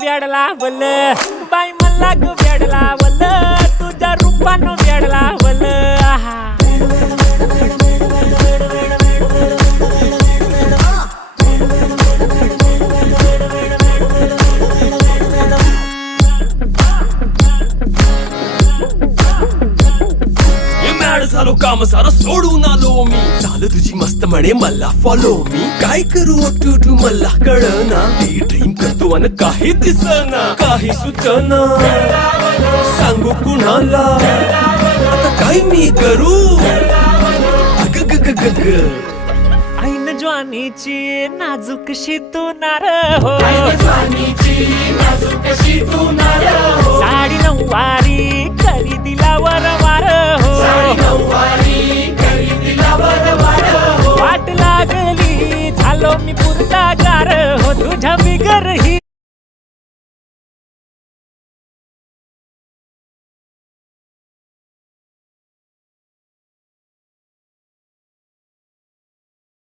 वेडला वल बाई मला ग वेडला वल तुझ्या रूपानं वेडला वल झालो काम सारा सोडून आलो मी झालं तुझी मस्त म्हणे मला फॉलो मी काय करू टू मला कळना ती ड्रीम करतो आणि काही दिसना काही सुचना सांगू कुणाला आता काय मी करू अग ग ग ग ग ऐन ज्वानीची नाजूकशी तू नार हो साडी नऊवारी करी दिला वरवार हो वाट लागली झालो मी पुरता गार हो तुझ्या बिगर